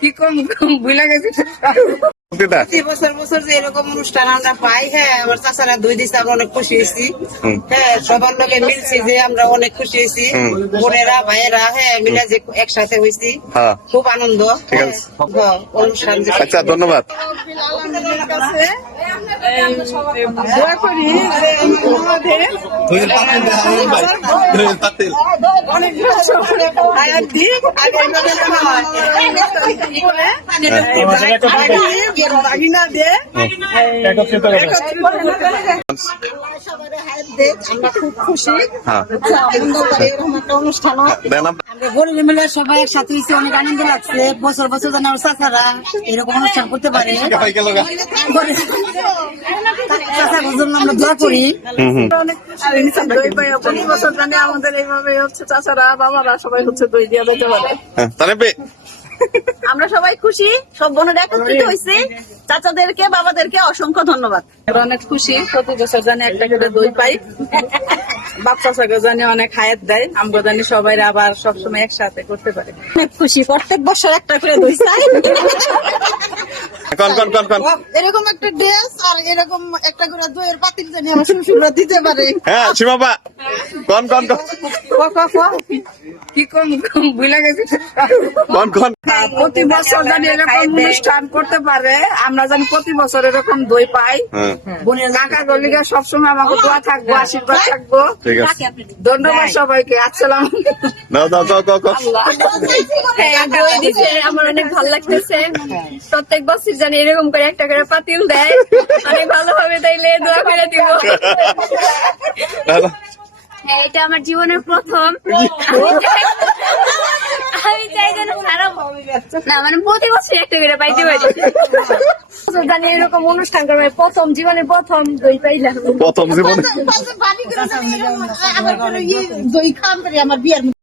কি কম ভুলে গেছি। বছর বছর যে এরকম অনুষ্ঠান আমরা পাই, হ্যাঁ আমার চাচারা 2 দিন আমরা অনেক খুশি হয়েছি। হ্যাঁ সবার লোকে মিলছি যে আমরা অনেক খুশি হয়েছি, বোনেরা ভাইয়েরা হ্যাঁ মিলে যে একসাথে হয়েছি, খুব আনন্দ। অনুষ্ঠান আচ্ছা, ধন্যবাদ। দোয়া করি যে আমাদের অনেক হায়াত দিক আর এইভাবে বাগিনা দিয়ে আমরা খুব খুশি। অনুষ্ঠান গরিব মিলে সবাই একসাথে হয়েছে, অনেক আনন্দ লাগছে। বছর বছর যেন আমার চাচারা এরকম অনুষ্ঠান করতে পারে, চাচার জন্য আমরা দোয়া করি। প্রতি বছর জানি আমাদের এইভাবে হচ্ছে চাচারা বাবারা সবাই হচ্ছে দই দিয়ে দিতে পারে। আমরা সবাই খুশি, সব বোনেরা একত্রিত হয়েছে। চাচাদেরকে বাবাদেরকে অসংখ্য ধন্যবাদ। অনেক খুশি, প্রতি বছর জানি একটা করে দই পাই। বাপ চাচাকে জানি অনেক হায়াত দেয়, আমরা জানি সবাই আবার সবসময় একসাথে করতে পারে। অনেক খুশি, প্রত্যেক বছর একটা করে দই চাই। এরকম একটা ড্রেস আর এরকম একটা করে দইয়ের পাতিল জানি আমার শ্বশুররা দিতে পারে। হ্যাঁ সীমাপা, কি কম ভুলে গেছি। প্রতি বছর জানি এরকম অনুষ্ঠান করতে পারে, আমরা জানি প্রতি বছর এরকম দই পাই। বোনের নাকা গলিকা সবসময় আমাকে দোয়া থাকবো, আশীর্বাদ থাকবো। ধন্যবাদ সবাইকে। আসসালাম। দই দিছে আমার অনেক ভালো লাগতেছে। প্রত্যেক বছর জানি এরকম করে একটা করে পাতিল দেয়, অনেক ভালো হবে। তাইলে দোয়া করে দিব। হ্যাঁ, এটা আমার জীবনের প্রথম। আমি চাই যেন না মানে প্রতি বছর একটা করে পাইতে পারি। জানি এরকম অনুষ্ঠান করবে, প্রথম জীবনে প্রথম দই পাইলাম। প্রথম জীবনে দই খান আমার বিয়ের